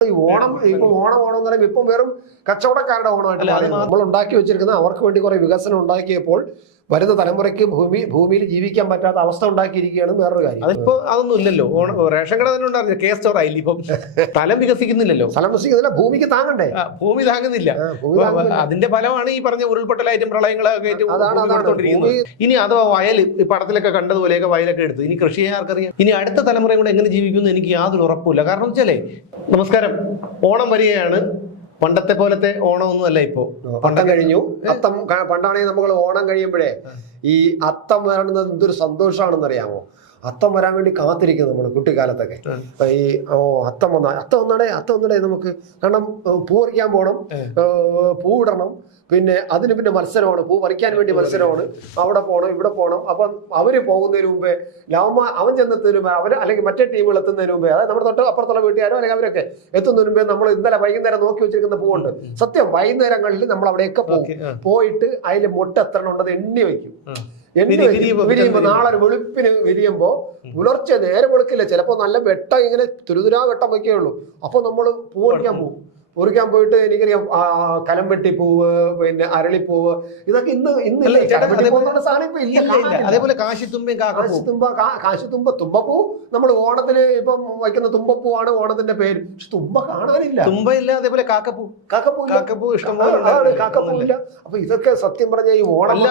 ഈ ഓണം ഇപ്പൊ ഓണം ഓണം എന്ന് പറയുമ്പോൾ ഇപ്പം വെറും കച്ചവടക്കാരുടെ ഓണമായിട്ട് അല്ല, അത് നമ്മൾ ഉണ്ടാക്കി വെച്ചിരിക്കുന്ന അവർക്ക് വേണ്ടി കുറെ വികസനം ഉണ്ടാക്കിയപ്പോൾ വരുന്ന തലമുറയ്ക്ക് ഭൂമി ഭൂമിയിൽ ജീവിക്കാൻ പറ്റാത്ത അവസ്ഥ ഉണ്ടാക്കിയിരിക്കുകയാണ് വേറൊരു കാര്യം. അതിപ്പോ അതൊന്നും ഇല്ലല്ലോ. റേഷൻ കട തന്നെ ഉണ്ടായിരുന്നു. കെ സ്റ്റോർ ആയില്ല ഇപ്പം സ്ഥലം വികസിക്കുന്നില്ലല്ലോ. സ്ഥലം വികസിക്കുന്നില്ല ഭൂമിക്ക് താങ്ങണ്ടേ? ഭൂമി താങ്ങുന്നില്ല. അതിന്റെ ഫലമാണ് ഈ പറഞ്ഞ ഉരുൾപൊട്ടലായിട്ടും പ്രളയങ്ങളൊക്കെ. ഇനി അഥവാ വയൽ ഈ പടത്തിലൊക്കെ കണ്ടതുപോലെയൊക്കെ വയലൊക്കെ എടുത്തു. ഇനി കൃഷി ആർക്കറിയാം? ഇനി അടുത്ത തലമുറയും കൂടെ എങ്ങനെ ജീവിക്കുന്നു എനിക്ക് യാതൊരു ഉറപ്പില്ല കാരണം വെച്ചാലേ നമസ്കാരം. ഓണം വരികയാണ്. പണ്ടത്തെ പോലത്തെ ഓണമൊന്നും അല്ല ഇപ്പോ പണ്ടം കഴിഞ്ഞു. അത്തം പണ്ടാണെങ്കിൽ നമ്മൾ ഓണം കഴിയുമ്പോഴേ ഈ അത്തം വരണത് എന്തൊരു സന്തോഷമാണെന്ന് അറിയാമോ അത്തം വരാൻ വേണ്ടി കാത്തിരിക്കുന്നത് നമ്മൾ കുട്ടിക്കാലത്തൊക്കെ. ഈ ഓ അത്തം വന്ന അത്തം വന്നടേ അത്തം വന്നടേ നമുക്ക് കാരണം പൂ പറിക്കാൻ പോകണം പൂ ഇടണം. പിന്നെ അതിന് പിന്നെ മത്സരമാണ്. പൂ പറിക്കാൻ വേണ്ടി മത്സരമാണ്. അവിടെ പോകണം ഇവിടെ പോകണം അപ്പം അവർ പോകുന്നതിന് മുമ്പേ ലവമ്മ അവൻ ചെന്നെത്തുന്നതിന് മുമ്പേ അവർ അല്ലെങ്കിൽ മറ്റേ ടീമുകൾ എത്തുന്നതിന് മുമ്പേ അതായത് നമ്മുടെ തൊട്ട് അപ്പുറത്തുള്ള വീട്ടുകാരോ അല്ലെങ്കിൽ അവരൊക്കെ എത്തുന്നതിന് മുമ്പേ നമ്മൾ ഇന്നലെ വൈകുന്നേരം നോക്കി വെച്ചിരിക്കുന്ന പൂവുണ്ട്. സത്യം വൈകുന്നേരങ്ങളിൽ നമ്മൾ അവിടെയൊക്കെ പോകും. പോയിട്ട് അതിൽ മുട്ട എത്ര ഉണ്ടെന്ന് എണ്ണി വെക്കും വിരിയുമ്പോ. നാളെ ഒരു വെളുപ്പിന് വിരിയുമ്പോ പുലർച്ചെ നേരെ വെളുക്കില്ല. ചിലപ്പോ നല്ല വെട്ടം ഇങ്ങനെ തുരുതുരാ വെട്ടം വയ്ക്കേ ഉള്ളൂ. അപ്പൊ നമ്മൾ പൂവടിക്കാൻ പോകും പൂറിക്കാൻ പോയിട്ട് എനിക്കറിയാം കലം വെട്ടി പൂവ് പിന്നെ അരളിപ്പൂവ് ഇതൊക്കെ ഇന്ന് ഇന്നില്ല സാധനം ഇപ്പൊ ഇല്ല. അതേപോലെ കാശിത്തുമ്പ കാശിത്തുമ്പ തുമ്പപ്പൂ നമ്മൾ ഓണത്തിന് ഇപ്പം വയ്ക്കുന്ന തുമ്പപ്പൂവാണ് ഓണത്തിന്റെ പേര്. പക്ഷെ തുമ്പ കാണാനില്ല. തുമ്പ ഇല്ല അതേപോലെ കാക്കപ്പൂ. കാക്കപ്പൂ. കാക്കപ്പൂ ഇഷ്ടം കാക്കപ്പൂല്ല. കാക്കപ്പൂ ഇല്ല അപ്പൊ ഇതൊക്കെ സത്യം പറഞ്ഞ ഈ ഓണം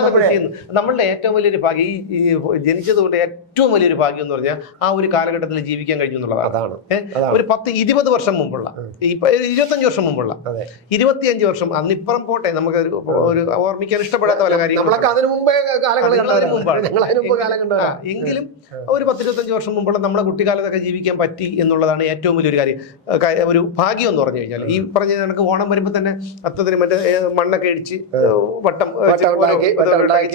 നമ്മളുടെ ഏറ്റവും വലിയൊരു ഭാഗ്യം ഈ ഈ ജനിച്ചത് കൊണ്ട് ഏറ്റവും വലിയൊരു ഭാഗ്യം എന്ന് പറഞ്ഞാൽ ആ ഒരു കാലഘട്ടത്തിൽ ജീവിക്കാൻ കഴിഞ്ഞു എന്നുള്ളതാണ്. അതാണ്. അതാണ്. ഒരു പത്ത് ഇരുപത് വർഷം മുമ്പുള്ള ഇപ്പൊ ഇരുപത്തഞ്ച് വർഷം മുമ്പുള്ള. ഇരുപത്തിയഞ്ച് വർഷം. അന്നിപ്പുറം പോട്ടെ. നമുക്ക് ഒരു ഓർമ്മിക്കാൻ ഇഷ്ടപ്പെടാത്ത പല നമ്മളൊക്കെ അതിനു മുമ്പേ എങ്കിലും ഒരു പത്തിരുപത്തഞ്ച് വർഷം മുമ്പുള്ള നമ്മുടെ കുട്ടിക്കാലത്തൊക്കെ ജീവിക്കാൻ പറ്റി എന്നുള്ളതാണ് ഏറ്റവും വലിയൊരു കാര്യം. ഒരു ഭാഗ്യം എന്ന് പറഞ്ഞു കഴിഞ്ഞാൽ ഈ പറഞ്ഞ കണക്ക് ഓണം വരുമ്പോൾ തന്നെ അത്തത്തിന് മറ്റേ മണ്ണൊക്കെ ഇടിച്ച് വട്ടം.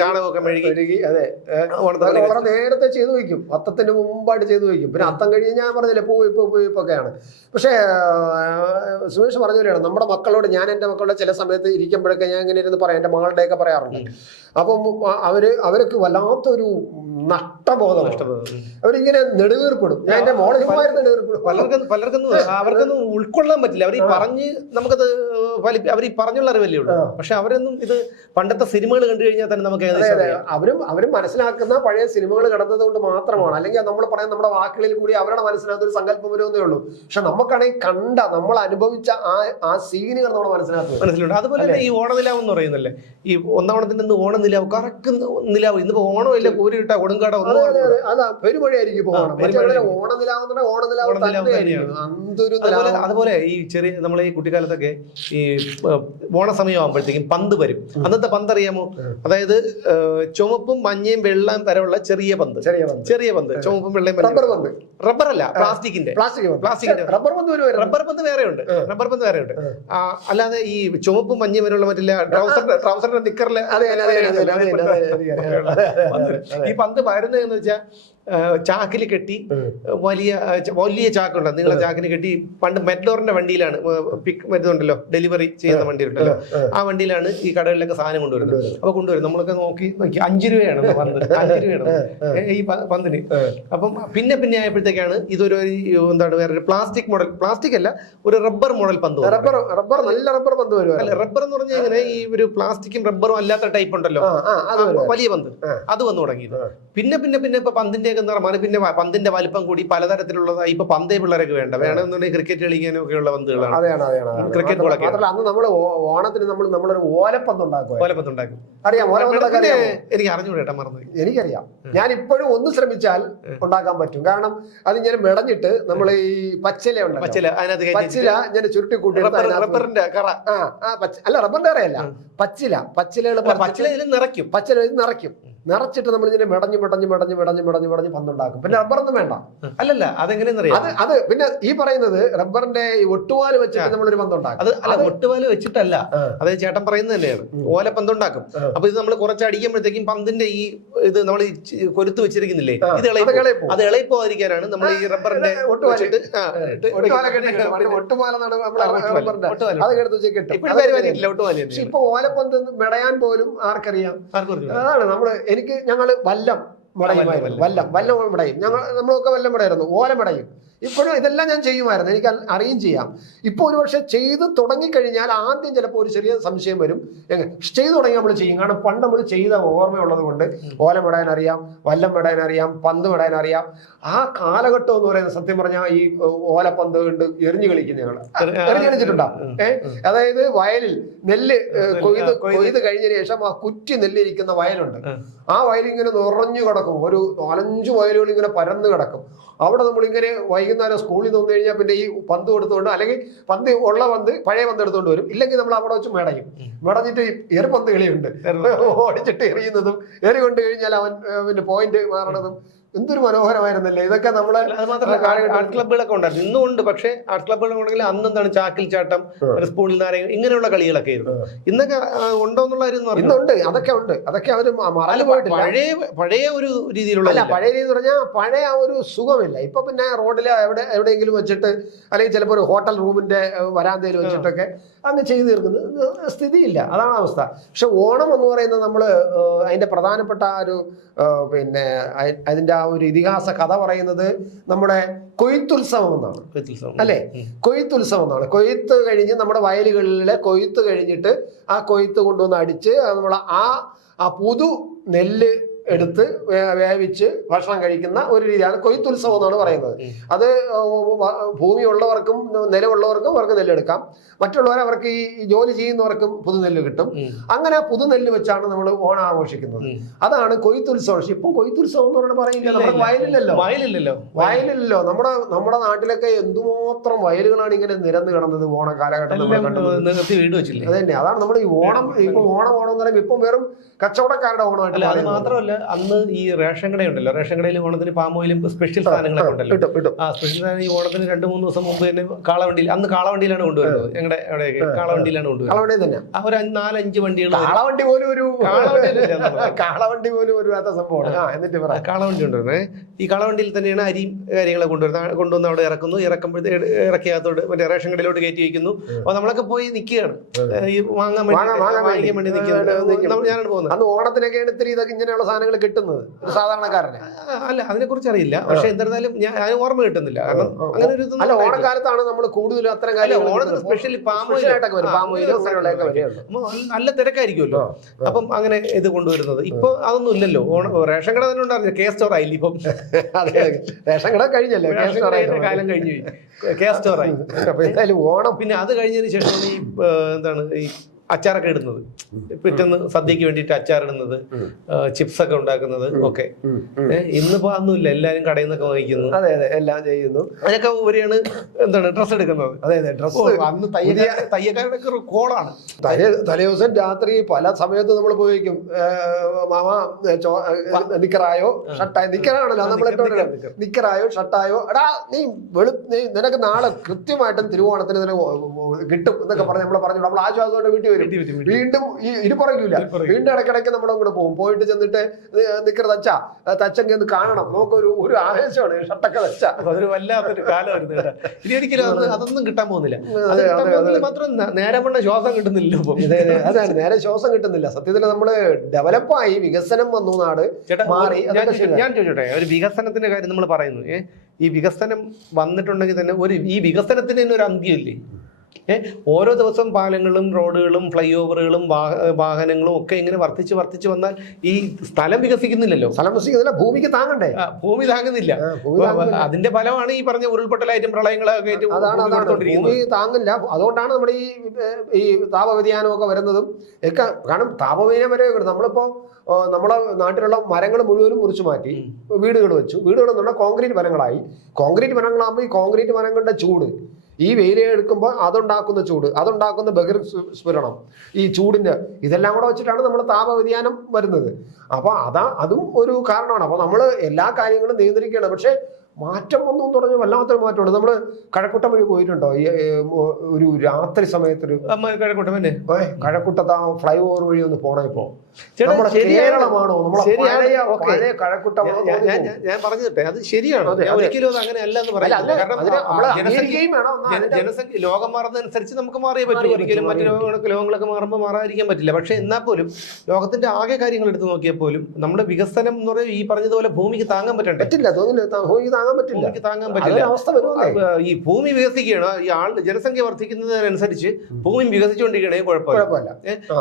ചാണകമൊക്കെ മെഴുകി. അതെ. വളരെ നേരത്തെ ചെയ്തു വയ്ക്കും. അത്തത്തിന് മുമ്പായിട്ട് ചെയ്തു വയ്ക്കും. പിന്നെ അത്തം കഴിഞ്ഞ് ഞാൻ പറഞ്ഞില്ലേ പോയി പോയി പോയി ഇപ്പൊക്കെയാണ് പക്ഷേ സുമേഷ് പറഞ്ഞ പോലെയാണ്. നമ്മുടെ മക്കളോട് ഞാൻ എന്റെ മക്കളുടെ ചില സമയത്ത് ഇരിക്കുമ്പോഴൊക്കെ ഞാൻ ഇങ്ങനെ ഇരുന്ന് പറയാം. എന്റെ മകളുടെയൊക്കെ പറയാറുണ്ട്. അപ്പം അവർ അവർക്ക് വല്ലാത്തൊരു നഷ്ടബോധം. അവരിങ്ങനെ നെടുവീർപ്പെടും. ഞാൻ എന്റെ മോളെ ചുമ്മായിരുന്നു നെടുവീർപ്പെടും. പലർക്കും പലർക്കൊന്നും അവർക്കൊന്നും ഉൾക്കൊള്ളാൻ പറ്റില്ല. അവർ ഈ. പറഞ്ഞ് നമുക്കത് അവർ ഈ പറഞ്ഞുള്ള അറിവല്ലേ ഉള്ളൂ. പക്ഷെ അവരൊന്നും ഇത് പണ്ടത്തെ സിനിമകൾ കണ്ടു കഴിഞ്ഞാൽ തന്നെ നമുക്ക്. അവരും അവരും മനസ്സിലാക്കുന്ന പഴയ സിനിമകൾ കിടന്നത് കൊണ്ട് മാത്രമാണ്. അല്ലെങ്കിൽ നമ്മൾ പറയാൻ നമ്മുടെ വാക്കുകളിൽ കൂടി അവരുടെ മനസ്സിനകത്ത് ഒരു സങ്കല്പം വരുമെന്നേ ഉള്ളൂ. പക്ഷെ നമുക്കാണെങ്കിൽ കണ്ട നമ്മൾ അനുഭവിച്ച ആ ആ സീനുകൾ നമ്മൾ മനസ്സിലാക്കുന്നത് മനസ്സിലുണ്ട്. അതുപോലെ തന്നെ ഈ ഓണനിലാവ് എന്ന് പറയുന്നല്ലേ ഈ ഒന്നാം ഓണത്തിന്റെ അന്ന് ഓണനിലാവ് കറക്ക് നിലാവ്. ഇന്നിപ്പോ ഓണമില്ല കൂരിട്ട കൊടുങ്കാട അതെ പെരുമഴയായിരിക്കും ഓണം. അതുപോലെ നിലാവ്. ഈ ചെറിയ നമ്മളെ ഈ കുട്ടിക്കാലത്തൊക്കെ ഈ ഓണ ഓണസമയം ആകുമ്പോഴത്തേക്കും പന്ത് വരും. അന്നത്തെ പന്ത് അറിയാമോ? അതായത് ചുമപ്പും മഞ്ഞയും വെള്ളം വരെയുള്ള ചെറിയ പന്ത്. ചെറിയ പന്ത്. ചുമപ്പും വെള്ളയും റബ്ബർ പന്ത്. റബ്ബർ അല്ല പ്ലാസ്റ്റിക്കിന്റെ. പ്ലാസ്റ്റിക്കിന്റെ. റബ്ബർ പന്ത് റബ്ബർ പന്ത് വേറെ ഉണ്ട് റബ്ബർ പന്ത് വേറെ ഉണ്ട് അല്ലാതെ ഈ ചുമപ്പും മഞ്ഞയും വരെയുള്ള മറ്റില്ല ട്രൗസറിന്റെ ട്രൗസറിന്റെ നിക്കറിലെ അതെ അതെ. ഈ പന്ത് പകരുന്നത് എന്ന് വെച്ചാൽ ചാക്കിൽ കെട്ടി. വലിയ വലിയ ചാക്കുണ്ട്? നിങ്ങളെ ചാക്കിന് കെട്ടി പണ്ട് മെറ്റോറിന്റെ വണ്ടിയിലാണ് പിക്ക് വരുന്നുണ്ടല്ലോ ഡെലിവറി ചെയ്യുന്ന വണ്ടി ഉണ്ടല്ലോ ആ വണ്ടിയിലാണ് ഈ കടകളിലൊക്കെ സാധനം കൊണ്ടുവരുന്നത്. അപ്പൊ കൊണ്ടുവരും. നമ്മളൊക്കെ നോക്കി നോക്കി അഞ്ചു രൂപയാണ് പന്ത്. അഞ്ചു രൂപയാണ്. ഈ പന്തിന്. അപ്പം പിന്നെ പിന്നെ ആയപ്പോഴത്തേക്കാണ് ഇതൊരു എന്താണ് വേറെ പ്ലാസ്റ്റിക് മോഡൽ പ്ലാസ്റ്റിക് അല്ല ഒരു റബ്ബർ മോഡൽ പന്ത്. റബ്ബർ റബ്ബർ നല്ല റബ്ബർ പന്ത് അല്ല വരുവായിരുന്നു റബ്ബർ എന്ന് പറഞ്ഞാൽ ഇങ്ങനെ ഈ ഒരു പ്ലാസ്റ്റിക്കും റബ്ബറും അല്ലാത്ത ടൈപ്പ് ഉണ്ടല്ലോ. വലിയ പന്ത്. അത് വന്നു തുടങ്ങിയത്. പിന്നെ പിന്നെ പിന്നെ ഇപ്പൊ പന്തിന്റെ ഒക്കെ പറഞ്ഞാൽ പിന്നെ പന്തിന്റെ വലിപ്പം കൂടി പലതരത്തിലുള്ളതായി ഇപ്പൊ പന്തേ പിള്ളേരൊക്കെ വേണ്ട. വേണമെന്നുണ്ടെങ്കിൽ ക്രിക്കറ്റ് കളിക്കാനും ഒക്കെ ഉള്ള പന്തുകളാണ് അതെയാണ് അതെയാണ് ക്രിക്കറ്റ് ബോളൊക്കെ. മാത്രമല്ല അന്ന് നമ്മൾ ഓണത്തിന് നമ്മൾ നമ്മളൊരു ഓലപ്പന്തുണ്ടാക്കും ഓലപ്പന്തുണ്ടാക്കും. അറിയാം ഓലപ്പന്ത് ഉണ്ടാക്കാൻ പിന്നെ അറിയാമോ? എനിക്ക് അറിഞ്ഞു കേട്ടാ മറന്നു എനിക്കറിയാം. ഞാൻ ഇപ്പോഴും ഒന്ന് ശ്രമിച്ചാൽ ഉണ്ടാക്കാൻ പറ്റും. കാരണം അത് ഞാൻ മെടഞ്ഞിട്ട് നമ്മൾ ഈ പച്ചില ഉണ്ട് പച്ചില പച്ചില ഞാൻ ചുരുട്ടി കൂട്ടി റബ്ബറിന്റെ കറ. ആ അല്ല റബ്ബറിന്റെ അറിയല്ല പച്ചില പച്ചില പച്ചിലകൾ പച്ചില നിറയ്ക്കും. പച്ചില നിറയ്ക്കും. നിറച്ചിട്ട് നമ്മൾ ഇങ്ങനെ മെടഞ്ഞു മെടഞ്ഞു മെടഞ്ഞു മെടഞ്ഞ് മെടഞ്ഞ് മെടഞ്ഞ് പന്തുണ്ടാക്കും. പിന്നെ റബ്ബറൊന്നും വേണ്ട. അല്ലല്ല അതെങ്ങനെയെന്നറിയാം അത് അത് പിന്നെ ഈ പറയുന്നത് റബ്ബറിന്റെ ഒട്ടുവാൽ വെച്ചിട്ട് നമ്മളൊരു പന്തുണ്ടാക്കും. അത് അല്ല ഒട്ടുവാൽ വെച്ചിട്ടല്ല. അത് ചേട്ടൻ പറയുന്നത് തന്നെയാണ്. ഓല പന്തുണ്ടാക്കും. അപ്പൊ ഇത് നമ്മൾ കുറച്ച് അടിക്കുമ്പോഴത്തേക്കും പന്തിന്റെ ഈ ഇത് നമ്മൾ കൊരുത്ത് വെച്ചിരിക്കുന്നില്ലേ? ഇത് അത് ഇളയിപ്പോവാതിരിക്കാനാണ് നമ്മൾ ഈ റബ്ബറിന്റെ ഒട്ടുപാല ഇപ്പൊ ഓലപ്പന്ത് മെടയാൻ പോലും ആർക്കറിയാം. അതാണ് നമ്മൾ എനിക്ക് ഞങ്ങൾ വല്ലം മടയുമായിരുന്നു വല്ലം. വല്ലം മടയും. ഞങ്ങൾ നമ്മളൊക്കെ വല്ലം മടയായിരുന്നു. ഓല മടയും. ഇപ്പോഴും ഇതെല്ലാം ഞാൻ ചെയ്യുമായിരുന്നു. എനിക്ക് അറിയും ചെയ്യാം. ഇപ്പോൾ ഒരു പക്ഷേ ചെയ്ത് തുടങ്ങിക്കഴിഞ്ഞാൽ ആദ്യം ചിലപ്പോൾ ഒരു ചെറിയ സംശയം വരും. എങ്ങനെ ചെയ്തു തുടങ്ങി നമ്മൾ ചെയ്യും. കാരണം പണ്ട് നമ്മൾ ചെയ്ത ഓർമ്മയുള്ളത് കൊണ്ട് ഓലം ഇടാൻ അറിയാം വല്ലം വിടാൻ അറിയാം പന്ത് വിടാൻ അറിയാം. ആ കാലഘട്ടം എന്ന് പറയുന്നത് സത്യം പറഞ്ഞാൽ ഈ ഓല ഓലപ്പന്ത് കൊണ്ട് എറിഞ്ഞു കളിക്കുന്ന ഞങ്ങൾ. എറിഞ്ഞു കളിച്ചിട്ടുണ്ടോ? ഏഹ് അതായത് വയലിൽ നെല്ല് കൊയ്ത് കൊയ്ത്. കഴിഞ്ഞതിന് ശേഷം ആ കുറ്റി നെല്ലിരിക്കുന്ന വയലുണ്ട്. ആ. വയലിങ്ങനെ നിറഞ്ഞു കിടക്കും. ഒരു നാലഞ്ച് വയലുകൾ ഇങ്ങനെ പരന്ന് കിടക്കും. അവിടെ നമ്മളിങ്ങനെ വൈകുന്നേരം സ്കൂളിൽ നിന്ന് വന്നു കഴിഞ്ഞാൽ പിന്നെ ഈ പന്ത് കൊടുത്തുകൊണ്ട് അല്ലെങ്കിൽ പന്ത് ഉള്ള പന്ത് പഴയ പന്ത് എടുത്തുകൊണ്ട് വരും. ഇല്ലെങ്കിൽ നമ്മൾ അവിടെ വെച്ച് മേടയും. മേടഞ്ഞിട്ട് എറുപന്ത് കളിയുണ്ട്. ഓടിച്ചിട്ട് എറിയുന്നതും എറി കൊണ്ട് കഴിഞ്ഞാൽ അവൻ പിന്നെ പോയിന്റ് മാറണതും എന്തൊരു മനോഹരമായിരുന്നല്ലേ? ഇതൊക്കെ നമ്മളെ ആർട്ട് ക്ലബ്ബുകളൊക്കെ ഉണ്ടായിരുന്നു. ഇന്നും ഉണ്ട് പക്ഷേ ആർട്ട് ക്ലബ്ബുകൾ ഉണ്ടെങ്കിൽ അന്ന് എന്താണ് ചാക്കിൽ ചാട്ടം ഒരു സ്പൂണിൽ നാരങ്ങ ഇങ്ങനെയുള്ള കളികളൊക്കെ ആയിരുന്നു. ഇന്നൊക്കെ ഉണ്ടോ എന്നുള്ള കാര്യം ഇന്നുണ്ട്. അതൊക്കെ ഉണ്ട്. അതൊക്കെ അവർ മ- മറന്നു പോയിട്ടില്ല. പഴയ പഴയ ഒരു രീതിയിലുള്ള അല്ല പഴയ രീതി പറഞ്ഞാൽ പഴയ ആ ഒരു സുഖമില്ല. ഇപ്പൊ പിന്നെ റോഡിൽ എവിടെ എവിടെയെങ്കിലും വെച്ചിട്ട് അല്ലെങ്കിൽ ചിലപ്പോൾ ഒരു ഹോട്ടൽ റൂമിന്റെ വരാന്തയിൽ വെച്ചിട്ടൊക്കെ അങ്ങ് ചെയ്തു തീർക്കുന്നത് സ്ഥിതിയില്ല. അതാണ് അവസ്ഥ. പക്ഷെ ഓണം എന്ന് പറയുന്നത് നമ്മൾ അതിന്റെ പ്രധാനപ്പെട്ട ഒരു പിന്നെ അതിന്റെ ആ ഒരു ഇതിഹാസ കഥ പറയുന്നത് നമ്മുടെ കൊയ്ത്തുത്സവം എന്നാണ്. അല്ലെ. കൊയ്ത്തുത്സവം എന്നാണ്. കൊയ്ത്ത് കഴിഞ്ഞ് നമ്മുടെ വയലുകളിലെ കൊയ്ത്ത് കഴിഞ്ഞിട്ട് ആ കൊയ്ത്ത് കൊണ്ടുവന്ന് അടിച്ച് നമ്മൾ ആ ആ പുതു നെല്ല് എടുത്ത് വേവിച്ച് ഭക്ഷണം കഴിക്കുന്ന ഒരു രീതിയാണ് കൊയ്ത്തുത്സവം എന്നാണ് പറയുന്നത്. അത് ഭൂമി ഭൂമിയുള്ളവർക്കും നിലമുള്ളവർക്കും അവർക്ക് നെല്ലെടുക്കാം. മറ്റുള്ളവർ അവർക്ക് ഈ ജോലി ചെയ്യുന്നവർക്കും പുതുനെല്ല് കിട്ടും. അങ്ങനെ പുതുനെല്ല് വെച്ചാണ് നമ്മൾ ഓണം ആഘോഷിക്കുന്നത് അതാണ് കൊയ്ത്തുത്സവം. പക്ഷെ ഇപ്പം കൊയ്ത്തുത്സവം എന്ന് പറഞ്ഞാൽ പറയില്ല. നമ്മുടെ ഇല്ല. വയലില്ലല്ലോ വയലില്ലല്ലോ. വയലില്ലല്ലോ. നമ്മുടെ നമ്മുടെ നാട്ടിലൊക്കെ എന്തുമാത്രം വയലുകളാണ് ഇങ്ങനെ നിരന്ന് കിടന്നത് ഓണ കാലഘട്ടം നമ്മൾ എല്ലാം കണ്ടത്. നികത്തി വീട് വെച്ചില്ലേ? അത് തന്നെ അതാണ് നമ്മൾ ഈ ഓണം ഇപ്പൊ ഓണം ഓണം എന്ന് പറയുമ്പോൾ ഇപ്പം വെറും കച്ചവടക്കാരുടെ ഓണമായിട്ട് അത് മാത്രമല്ല അന്ന് ഈ റേഷൻ കടയുണ്ടല്ലോ. റേഷൻ കടയിൽ ഓണത്തിന് പാമോയിലും സ്പെഷ്യൽ സാധനങ്ങളൊക്കെ ഉണ്ടല്ലോ. ആ സ്പെഷ്യൽ സാധനം ഈ ഓണത്തിന് രണ്ട് മൂന്ന് ദിവസം മുമ്പ് തന്നെ കാളവണ്ടിയിൽ അന്ന് കാളവണ്ടിയിലാണ് കൊണ്ടുവരുന്നത്. ഞങ്ങളുടെ അവിടെയൊക്കെ കാളവണ്ടിയിലാണ് കൊണ്ടുവരുന്നത്. ഒരു അഞ്ച് നാലഞ്ച് വണ്ടികൾ കാളവണ്ടി പോലും ഒരു? കാളവണ്ടി പോലും ഒരു സംഭവമാണ്. കാളവണ്ടി കൊണ്ടുവരുന്നത് ഈ കാളവണ്ടിയിൽ തന്നെയാണ് അരിയും കാര്യങ്ങളെ കൊണ്ടുവരുന്നത്. കൊണ്ടുവന്ന് അവിടെ ഇറക്കുന്നു. ഇറക്കുമ്പോഴത്തെ ഇറക്കിയകത്തോട് മറ്റേ റേഷൻ കടയിലോട്ട് കയറ്റി വയ്ക്കുന്നു. അപ്പോൾ നമ്മളൊക്കെ പോയി നിൽക്കുകയാണ് ഈ വാങ്ങാൻ വേണ്ടി വാങ്ങാൻ- വേണ്ടി. വാങ്ങിക്കാൻ വേണ്ടി ആ, നിൽക്കുന്നത് ഞാനാണ് പോകുന്നത്. അന്ന് ഓണത്തിനൊക്കെയാണ് ഇത്തിരി ഇതൊക്കെ ഇങ്ങനെയുള്ള സാധനങ്ങൾ കിട്ടുന്നത്? ഒരു സാധാരണക്കാരനെ. അല്ല അതിനെ കുറിച്ച് അറിയില്ല. പക്ഷെ എന്തായാലും ഞാൻ അതിന് ഓർമ്മ കിട്ടുന്നില്ല. കാരണം അങ്ങനെ ഒരു ഇതൊന്നും അല്ല ഓണക്കാലത്താണ് നമ്മൾ കൂടുതലും അത്തരം കാലം ഓണത്തിന് സ്പെഷ്യലി വരും. പാമോയിലോ അങ്ങനെയുള്ളതൊക്കെ വരികയുള്ളൂ. നല്ല- തിരക്കായിരിക്കുമല്ലോ. അപ്പം അങ്ങനെ ഇത് കൊണ്ടുവരുന്നത്. ഇപ്പൊ അതൊന്നും ഇല്ലല്ലോ. ഓണ റേഷൻ കട തന്നെ ഉണ്ടായിരുന്നു. കെ സ്റ്റോർ ആയില്ല ഇപ്പം? റേഷൻ കട കഴിഞ്ഞല്ലോ? കാലം കഴിഞ്ഞു കെ സ്റ്റോർ ആയി. അപ്പൊ എന്തായാലും ഓണം. പിന്നെ അത് കഴിഞ്ഞതിന് ശേഷം ഈ എന്താണ് ഈ അച്ചാറൊക്കെ ഇടുന്നത്. പിറ്റേന്ന് സദ്യക്ക് വേണ്ടിയിട്ട് അച്ചാർ ഇടുന്നത് ചിപ്സ് ഒക്കെ ഉണ്ടാക്കുന്നത് ഒക്കെ. ഇന്നിപ്പോ അതൊന്നുമില്ല. എല്ലാരും കടയിൽ നിന്നൊക്കെ വാങ്ങിക്കുന്നു. അതെ അതെ. എല്ലാം ചെയ്യുന്നു. അതൊക്കെ ഉപരിയാണ് എന്താണ് ഡ്രസ്സ് എടുക്കുന്നത്? അതെ അതെ. ഡ്രസ് ഡ്രസ്സ് അന്ന് തയ്യക്കാരുടെ ഒരു കോളാണ് തലേ തലേദിവസം രാത്രി പല സമയത്ത് നമ്മൾ ഉപയോഗിക്കും. മാമ നിക്കറായോ? ഷട്ടായോ നിക്കറാണല്ലോ. നമ്മൾ. നിക്കറായോ? ഷട്ടായോ? എടാ നീ വെളു നീ നിനക്ക് നാളെ കൃത്യമായിട്ടും തിരുവോണത്തിന് നിനക്ക് കിട്ടും എന്നൊക്കെ പറഞ്ഞ് നമ്മൾ പറഞ്ഞു നമ്മൾ ആശ്വാസമായിട്ട് വീട്ടിൽ വരും. വീണ്ടും ഈ ഇരുപറയില്ല പറയൂല. വീണ്ടും ഇടക്കിടക്ക് നമ്മൾ അങ്ങോട്ട് പോകും. പോയിട്ട് ചെന്നിട്ട് നിക്കറ തച്ച തച്ചെങ്കിൽ ഒന്ന് കാണണം. നമുക്കൊരു ഒരു ഒരു ആവേശമാണ് ഷട്ടൊക്കെ തച്ച അതൊരു വല്ലാത്തൊരു കാലമായിരുന്നു. ഇനി ഒരിക്കലും അത് അതൊന്നും കിട്ടാൻ പോകുന്നില്ല. മാത്രം നേരം പണ്ട ശ്വാസം കിട്ടുന്നില്ല. അതാണ് നേരെ ശ്വാസം കിട്ടുന്നില്ല. സത്യത്തിൽ നമ്മൾ ഡെവലപ്പായി വികസനം വന്നു നാട് മാറി. ഞാൻ ചോദിച്ചോട്ടെ ഒരു വികസനത്തിന്റെ കാര്യം നമ്മൾ പറയുന്നു. ഈ വികസനം വന്നിട്ടുണ്ടെങ്കിൽ തന്നെ ഒരു ഈ വികസനത്തിന് തന്നെ ഒരു അന്ത്യമില്ലേ? ഓരോ ദിവസം പാലങ്ങളും റോഡുകളും ഫ്ലൈ ഓവറുകളും വാഹനങ്ങളും ഒക്കെ ഇങ്ങനെ വർദ്ധിച്ച് വർദ്ധിച്ച് വന്നാൽ ഈ സ്ഥലം വികസിക്കുന്നില്ലല്ലോ. സ്ഥലം വികസിക്കുന്നില്ല ഭൂമിക്ക് താങ്ങണ്ടേ? ഭൂമി താങ്ങുന്നില്ല. അതിന്റെ ഫലമാണ് ഈ പറഞ്ഞ ഉരുൾപൊട്ടലായിട്ടും പ്രളയങ്ങളൊക്കെ ഭൂമി താങ്ങില്ല അതുകൊണ്ടാണ് നമ്മുടെ ഈ ഈ ഈ താപവ്യതിയാനമൊക്കെ വരുന്നതും ഒക്കെ കാരണം താപവ്യതിയാനം വരെ നമ്മളിപ്പോ നമ്മുടെ നമ്മളെ നാട്ടിലുള്ള മരങ്ങൾ മുഴുവനും മുറിച്ചു മാറ്റി വീടുകൾ വെച്ചു. വീടുകൾ നമ്മുടെ കോൺക്രീറ്റ് മരങ്ങളായി. കോൺക്രീറ്റ് മരങ്ങളാകുമ്പോൾ ഈ കോൺക്രീറ്റ് മരങ്ങളുടെ ചൂട് ഈ വെയിൽ എടുക്കുമ്പോൾ അതുണ്ടാക്കുന്ന ചൂട് അതുണ്ടാക്കുന്ന ബഹിർ സ്ഫുരണം ഈ ചൂടിന്റെ ഇതെല്ലാം കൂടെ വെച്ചിട്ടാണ് നമ്മുടെ താപവ്യതിയാനം വരുന്നത്. അപ്പൊ അതാ അതും ഒരു കാരണമാണ്. അപ്പൊ നമ്മൾ എല്ലാ കാര്യങ്ങളും നിയന്ത്രിക്കുകയാണ്. പക്ഷെ മാറ്റം വന്നു എന്ന് പറഞ്ഞാൽ വല്ലാത്തൊരു മാറ്റമാണ്. നമ്മൾ കഴക്കൂട്ടം വഴി പോയിട്ടുണ്ടോ? ഈ ഒരു രാത്രി സമയത്തൊരു ഏ, കഴക്കൂട്ടത്ത് ആ ഫ്ലൈ ഓവർ വഴി ഒന്ന് പോണേ ഇപ്പോ. നമ്മുടെ. കേരളമാണോ? നമ്മളെ കഴക്കൂട്ടം ഞാൻ- ഞാൻ- ഞാൻ- ഞാൻ- ഞാൻ പറഞ്ഞു തരട്ടെ അത് ശരിയാണ് ഒരിക്കലും അത് അങ്ങനെ അല്ല എന്ന് പറയാം ജനസംഖ്യ ലോകം മാറുന്നതനുസരിച്ച് നമുക്ക് മാറിയേ പറ്റൂ. ഒരിക്കലും മറ്റു ലോകങ്ങളൊക്കെ ലോകങ്ങളൊക്കെ മാറുമ്പോൾ മാറാതിരിക്കാൻ പറ്റില്ല. പക്ഷെ എന്നാൽ പോലും ലോകത്തിന്റെ ആകെ കാര്യങ്ങൾ എടുത്തു നോക്കിയാൽ പോലും നമ്മുടെ വികസനം എന്ന് പറയുന്നത് ഈ പറഞ്ഞതുപോലെ ഭൂമിക്ക് താങ്ങാൻ പറ്റണ്ടേ? പറ്റില്ല താങ്ങാൻ താങ്ങാൻ പറ്റില്ല. താങ്ങാൻ പറ്റില്ല. അവസ്ഥ ഈ ഭൂമി വികസിക്കുകയാണ്. ഈ ആൾ ജനസംഖ്യ വർദ്ധിക്കുന്നതിനനുസരിച്ച് ഭൂമി വികസിച്ചുകൊണ്ടിരിക്കുകയാണെങ്കിൽ കുഴപ്പമില്ല.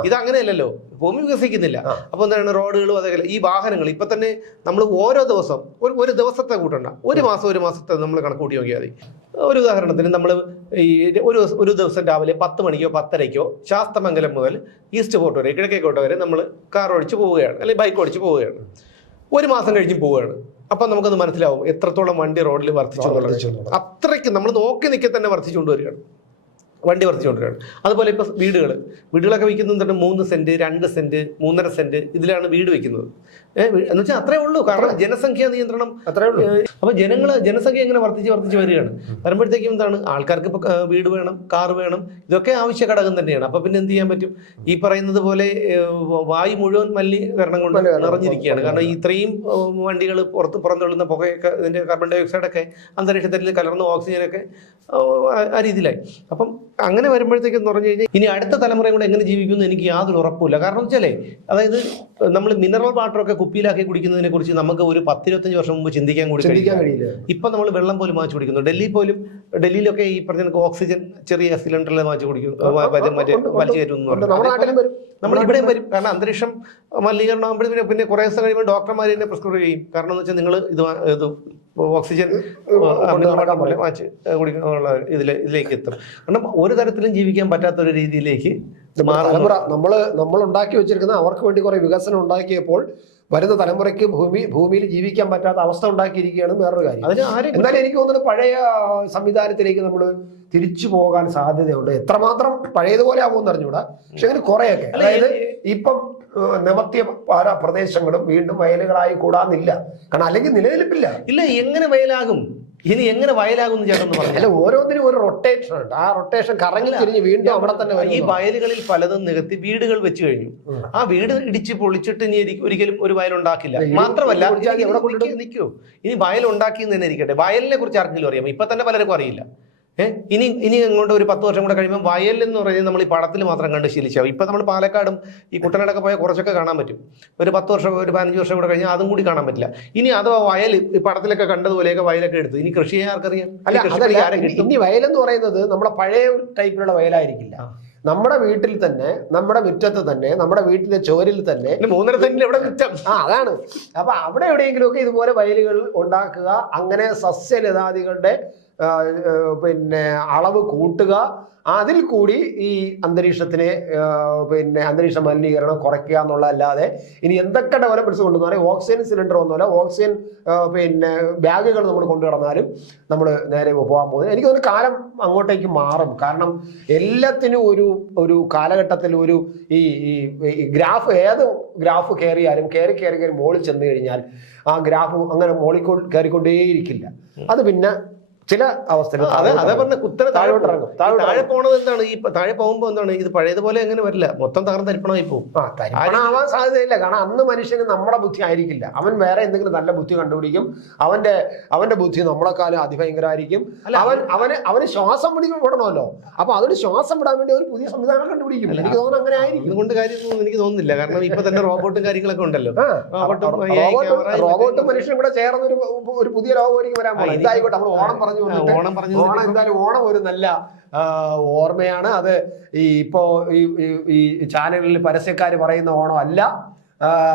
ഇത് അങ്ങനെയല്ലല്ലോ ഭൂമി വികസിക്കുന്നില്ല. അപ്പോൾ അപ്പൊ എന്താണ് റോഡുകളും അതേപോലെ ഈ വാഹനങ്ങൾ ഇപ്പൊ തന്നെ നമ്മൾ ഓരോ ദിവസം ഒരു ഒരു ദിവസത്തെ കൂട്ടണ്ട. ഒരു മാസം ഒരു മാസത്തെ നമ്മൾ കണക്ക് കൂട്ടി നോക്കിയാൽ മതി. ഒരു ഉദാഹരണത്തിന് നമ്മൾ ഈ ഒരു ദിവസം- ഒരു ദിവസം രാവിലെ പത്ത് മണിക്കോ പത്തരയ്ക്കോ ശാസ്തമംഗലം മുതൽ ഈസ്റ്റ് ഫോർട്ട് വരെ കിഴക്കേക്കോട്ട വരെ നമ്മൾ കാർ ഓടിച്ച് പോവുകയാണ്. അല്ലെങ്കിൽ ബൈക്ക് ഓടിച്ച് പോവുകയാണ്. ഒരു മാസം കഴിഞ്ഞ് പോവുകയാണ്. അപ്പം നമുക്കത് മനസ്സിലാവും എത്രത്തോളം വണ്ടി റോഡിൽ വർദ്ധിച്ചു അത്രയ്ക്ക് നമ്മൾ നോക്കി നിൽക്കെ തന്നെ വർദ്ധിച്ചുകൊണ്ട് വരികയാണ്. വണ്ടി വർദ്ധിച്ചുകൊണ്ടിരിക്കുകയാണ് അതുപോലെ ഇപ്പോൾ വീടുകൾ വീടുകളൊക്കെ വയ്ക്കുന്നുണ്ട് മൂന്ന് സെന്റ് രണ്ട് സെന്റ് മൂന്നര സെന്റ് ഇതിലാണ് വീട് വയ്ക്കുന്നത്. ഏഹ് എന്ന് വെച്ചാൽ അത്രേ ഉള്ളൂ. കാരണം ജനസംഖ്യാ നിയന്ത്രണം. അത്രേ ഉള്ളൂ. അപ്പോൾ ജനങ്ങൾ ജനസംഖ്യ ഇങ്ങനെ വർദ്ധിച്ച് വർദ്ധിച്ച് വരികയാണ്. വരുമ്പോഴത്തേക്കും എന്താണ്? ആൾക്കാർക്ക് ഇപ്പോൾ വീട് വേണം കാർ വേണം ഇതൊക്കെ ആവശ്യ ഘടകം തന്നെയാണ്. അപ്പോൾ പിന്നെ എന്ത് ചെയ്യാൻ പറ്റും? ഈ പറയുന്നത് പോലെ വായു മുഴുവൻ മലിനീകരണം കൊണ്ട് നിറഞ്ഞിരിക്കുകയാണ്. കാരണം ഇത്രയും വണ്ടികൾ പുറത്ത് പുറന്തള്ളുന്ന പുകയൊക്കെ ഇതിന്റെ കാർബൺ ഡൈ ഓക്സൈഡ് ഒക്കെ അന്തരീക്ഷത്തിൽ കലർന്ന ഓക്സിജനൊക്കെ ആ രീതിയിലായി. അപ്പം അങ്ങനെ വരുമ്പോഴത്തേക്കും എന്ന് പറഞ്ഞു കഴിഞ്ഞാൽ ഇനി അടുത്ത തലമുറയും കൂടെ എങ്ങനെ ജീവിക്കുമെന്ന് എനിക്ക് യാതൊരു ഉറപ്പില്ല കാരണം വെച്ചാലേ അതായത് നമ്മൾ മിനറൽ വാട്ടറൊക്കെ കുപ്പിയിലാക്കി കുടിക്കുന്നതിനെ കുറിച്ച് നമുക്ക് ഒരു പത്തിരുപത്തഞ്ച് വർഷം മുമ്പ് ചിന്തിക്കാൻ കൂടി ചിന്തിക്കാൻ കഴിയില്ല. ഇപ്പം നമ്മൾ വെള്ളം പോലും വാങ്ങിച്ചു കുടിക്കുന്നു. ഡൽഹി പോലും ഡൽഹിയിലൊക്കെ ഈ പറഞ്ഞ ഓക്സിജൻ ചെറിയ സിലിണ്ടറിൽ വാങ്ങിച്ചു കുടിക്കുന്നു മറ്റേ മറ്റേ. വലിച്ചു കയറ്റുന്നു നമ്മൾ ഇവിടെയും വരും. കാരണം അന്തരീക്ഷം മലിനീകരണം ആകുമ്പോഴത്തേക്കും പിന്നെ കുറേ ദിവസം കഴിയുമ്പോൾ ഡോക്ടർമാർ തന്നെ പ്രിസ്ക്രൈബ് ചെയ്യും. കാരണം എന്ന് വെച്ചാൽ നിങ്ങൾ ഇത് ഇത് ഓക്സിജൻ കുടിക്കാനുള്ള ഇതിൽ ഇതിലേക്ക് എത്തും. കാരണം ഒരു തരത്തിലും ജീവിക്കാൻ പറ്റാത്ത ഒരു രീതിയിലേക്ക് തലമുറ നമ്മൾ നമ്മൾ ഉണ്ടാക്കി വെച്ചിരിക്കുന്ന അവർക്ക് വേണ്ടി കുറെ വികസനം ഉണ്ടാക്കിയപ്പോൾ വരുന്ന തലമുറയ്ക്ക് ഭൂമി ഭൂമിയിൽ ജീവിക്കാൻ പറ്റാത്ത അവസ്ഥ ഉണ്ടാക്കിയിരിക്കുകയാണ് വേറൊരു കാര്യം. അതിന് ആരും എന്നാലും എനിക്ക് തോന്നുന്നു പഴയ സംവിധാനത്തിലേക്ക് നമ്മൾ തിരിച്ചു പോകാൻ സാധ്യതയുണ്ട്. എത്രമാത്രം പഴയതുപോലെ ആവുമെന്ന് അറിഞ്ഞുകൂടാ. പക്ഷെ അങ്ങനെ കുറെയൊക്കെ. അതായത് ഇപ്പം നിമത്തിയ പല പ്രദേശങ്ങളും വീണ്ടും വയലുകളായി കൂടാന്നില്ല കാരണം അല്ലെങ്കിൽ നിലനിൽപ്പില്ല. ഇല്ല എങ്ങനെ വയലാകും? ഇനി എങ്ങനെ വയലാകും ചേട്ടൻ പറഞ്ഞു അല്ല ഓരോന്നിനും ഒരു റൊട്ടേഷൻ ഉണ്ട്. ആ റൊട്ടേഷൻ കറങ്ങി തിരിഞ്ഞ് വീണ്ടും അവിടെ തന്നെ ഈ വയലുകളിൽ പലതും നികത്തി വീടുകൾ വെച്ച് കഴിഞ്ഞു. ആ വീട് ഇടിച്ച് പൊളിച്ചിട്ട് ഇനി ഒരി- ഒരിക്കലും ഒരു വയൽ ഉണ്ടാക്കില്ല. മാത്രമല്ല? നിൽക്കൂ ഇനി വയൽ ഉണ്ടാക്കി എന്ന് തന്നെ ഇരിക്കട്ടെ. വയലിനെ കുറിച്ച് ആർക്കെങ്കിലും അറിയാം ഇപ്പൊ തന്നെ പലർക്കും അറിയില്ല. ഏഹ് ഇനി ഇനി അങ്ങോട്ട് ഒരു പത്ത് വർഷം കൂടെ കഴിയുമ്പോൾ വയൽ എന്ന് പറയുന്നത് നമ്മൾ ഈ പടത്തിൽ മാത്രം കണ്ട് ശീലിച്ചാവും ഇപ്പം നമ്മൾ പാലക്കാടും ഈ കുട്ടനാടൊക്കെ പോയാൽ കുറച്ചൊക്കെ കാണാൻ പറ്റും. ഒരു പത്ത് വർഷം ഒരു പതിനഞ്ച് വർഷം കൂടെ കഴിഞ്ഞാൽ അതും കൂടി കാണാൻ പറ്റില്ല. ഇനി അഥവാ വയൽ ഈ പടത്തിലൊക്കെ കണ്ടതുപോലെയൊക്കെ വയലൊക്കെ എടുത്തു. ഇനി കൃഷി ചെയ്യാൻ ആർക്കറിയാം? അല്ല കൃഷി അതല്ല. ഇനി- വയൽ എന്ന് വയലെന്ന് പറയുന്നത് നമ്മുടെ പഴയ ടൈപ്പിലുള്ള വയലായിരിക്കില്ല. നമ്മുടെ വീട്ടിൽ തന്നെ നമ്മുടെ മുറ്റത്ത് തന്നെ നമ്മുടെ വീട്ടിലെ ചോരിൽ തന്നെ മൂന്നര സെന്റിൽ എവിടെ മുറ്റം. ആ അതാണ്. അപ്പൊ അവിടെ എവിടെയെങ്കിലുമൊക്കെ ഇതുപോലെ വയലുകൾ ഉണ്ടാക്കുക. അങ്ങനെ സസ്യലതാദികളുടെ പിന്നെ അളവ് കൂട്ടുക. അതിൽ കൂടി ഈ അന്തരീക്ഷത്തിനെ പിന്നെ അന്തരീക്ഷ മലിനീകരണം കുറയ്ക്കുക എന്നുള്ളതല്ലാതെ ഇനി എന്തൊക്കെ ഡെവലപ്മെന്റ്സ് കൊണ്ടുവന്നാലും ഓക്സിജൻ സിലിണ്ടർ വന്നാലും ഓക്സിജൻ പിന്നെ ബാഗുകൾ നമ്മൾ കൊണ്ടു കടന്നാലും നമ്മൾ നേരെ പോകാൻ പോകുന്നത്. എനിക്ക് തോന്നുന്നു കാലം അങ്ങോട്ടേക്ക് മാറും. കാരണം എല്ലാത്തിനും ഒരു ഒരു കാലഘട്ടത്തിൽ ഒരു ഈ ഈ ഈ ഗ്രാഫ് ഏത് ഗ്രാഫ് കയറിയാലും കയറി കയറി കയറി മുകളിൽ ചെന്ന് കഴിഞ്ഞാൽ ആ ഗ്രാഫ് അങ്ങനെ മുകളിൽ കയറിക്കൊണ്ടേയിരിക്കില്ല. അത് പിന്നെ ചില അവസ്ഥകൾ അതെ അതേ പറഞ്ഞ കുത്തനെ താഴെ താഴോട്ട് ഇറങ്ങും താഴെ. പോണത് എന്താണ്? ഈ താഴെ പോകുമ്പോൾ എന്താണ്? ഇത് പഴയതുപോലെ എങ്ങനെ വരില്ല? മൊത്തം തകർന്ന് തരിപ്പണമായി പോകും ആ തരിപ്പണാവാൻ സാധ്യതയില്ല. കാരണം അന്ന് മനുഷ്യന് നമ്മുടെ ബുദ്ധി ആയിരിക്കില്ല. അവൻ വേറെ എന്തെങ്കിലും നല്ല ബുദ്ധി കണ്ടുപിടിക്കും. അവന്റെ അവന്റെ ബുദ്ധി നമ്മളെക്കാളും അതിഭയങ്കരമായിരിക്കും അല്ല, അവൻ അവന് അവന് ശ്വാസം പിടിക്കും വിടണമല്ലോ അപ്പൊ അതൊരു ശ്വാസം വിടാൻ വേണ്ടി ഒരു പുതിയ സംവിധാനം കണ്ടുപിടിക്കും. എനിക്ക് തോന്നുന്നു അങ്ങനെ ആയിരിക്കും. ഇതുകൊണ്ട് കാര്യം എനിക്ക് തോന്നുന്നില്ല. കാരണം ഇപ്പൊ തന്നെ റോബോട്ടും കാര്യങ്ങളൊക്കെ ഉണ്ടല്ലോ. റോബോട്ടും മനുഷ്യനും കൂടെ ചേർന്ന് ഒരു പുതിയ ലോകമായിരിക്കും വരാൻ പോകുന്നത്. ഇതായിക്കോട്ടെ നമ്മൾ ഓണം പറഞ്ഞു ഓണം പറഞ്ഞു ഓണം എന്തായാലും ഓണം ഒരു നല്ല ഓർമ്മയാണ്. അത് ഈ ഇപ്പോ ഈ ചാനലിൽ പരസ്യക്കാർ പറയുന്ന ഓണം അല്ല.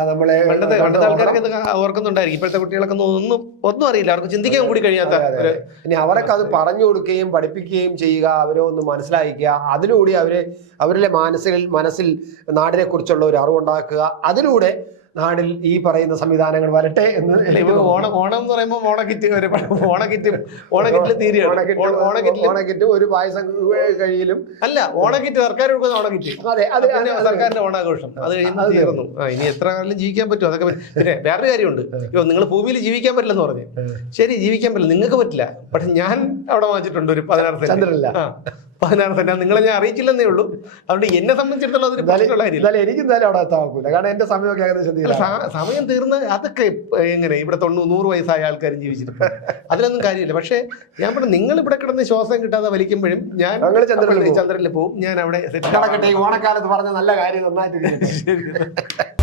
നമ്മളെ പണ്ടത്തെ പണ്ടത്തെ ആൾക്കാരൊക്കെ ഇത് ഓർക്കുന്നുണ്ടായിരിക്കും. ഇപ്പോഴത്തെ കുട്ടികളൊക്കെ ഒന്നും ഒന്നും അറിയില്ല. അവർക്ക് ചിന്തിക്കാൻ കൂടി കഴിയാത്ത. ഇനി അവരൊക്കെ അത് പറഞ്ഞു കൊടുക്കുകയും പഠിപ്പിക്കുകയും ചെയ്യുക അവരെ ഒന്ന് മനസ്സിലാക്കുക അതിലൂടെ അവരെ അവരുടെ മനസ്സിൽ മനസ്സിൽ നാടിനെ കുറിച്ചുള്ള ഒരു അറിവുണ്ടാക്കുക. അതിലൂടെ നാടിൽ ഈ പറയുന്ന സംവിധാനങ്ങൾ വരട്ടെ എന്ന് ഇപ്പൊ. ഓണം ഓണം എന്ന് പറയുമ്പോൾ ഓണക്കിറ്റ് ഒരു ഓണക്കിറ്റും ഓണക്കിറ്റിൽ തീരെയാണ് ഓണക്കിറ്റ് ഓണക്കിറ്റ് ഒരു പായസം കഴിയിലും. അല്ല ഓണക്കിറ്റ് സർക്കാർ കൊടുക്കുന്ന ഓണക്കിറ്റ്. അതെ അത് സർക്കാരിന്റെ ഓണാഘോഷം. അത് അത്. തീർന്നു. ആ ഇനി എത്ര കാലം ജീവിക്കാൻ പറ്റും? അതൊക്കെ പിന്നെ വേറൊരു കാര്യമുണ്ട്. അയ്യോ നിങ്ങൾ ഭൂമിയിൽ ജീവിക്കാൻ പറ്റില്ലെന്ന് പറഞ്ഞു. ശരി ജീവിക്കാൻ പറ്റില്ല. നിങ്ങൾക്ക് പറ്റില്ല. പക്ഷെ ഞാൻ അവിടെ വാങ്ങിച്ചിട്ടുണ്ട് ഒരു പതിനാറ് ചന്ദ്രനില്ല. പതിനാറ് അത് നിങ്ങളെ ഞാൻ അറിയിച്ചില്ലെന്നേ ഉള്ളൂ. അതുകൊണ്ട് എന്നെ സംബന്ധിച്ചിടത്തോളം അതൊരു എനിക്ക് എന്തായാലും അവിടെ എത്താക്കൂല കാരണം എന്റെ സമയമൊക്കെ ഏകദേശം സമയം തീർന്ന് അതൊക്കെ എങ്ങനെ? ഇവിടെ തൊണ്ണൂറ് നൂറ് വയസ്സായ ആൾക്കാരും ജീവിച്ചിട്ടുണ്ട്. അതിലൊന്നും കാര്യമില്ല. പക്ഷേ ഞാൻ പറഞ്ഞു നിങ്ങൾ ഇവിടെ കിടന്ന് ശ്വാസം കിട്ടാതെ വലിക്കുമ്പോഴും ഞാൻ ചന്ദ്രനിൽ. ചന്ദ്രനിൽ പോകും. ഞാൻ അവിടെ ഓണക്കാലത്ത് പറഞ്ഞ നല്ല കാര്യം നന്നായിട്ട്.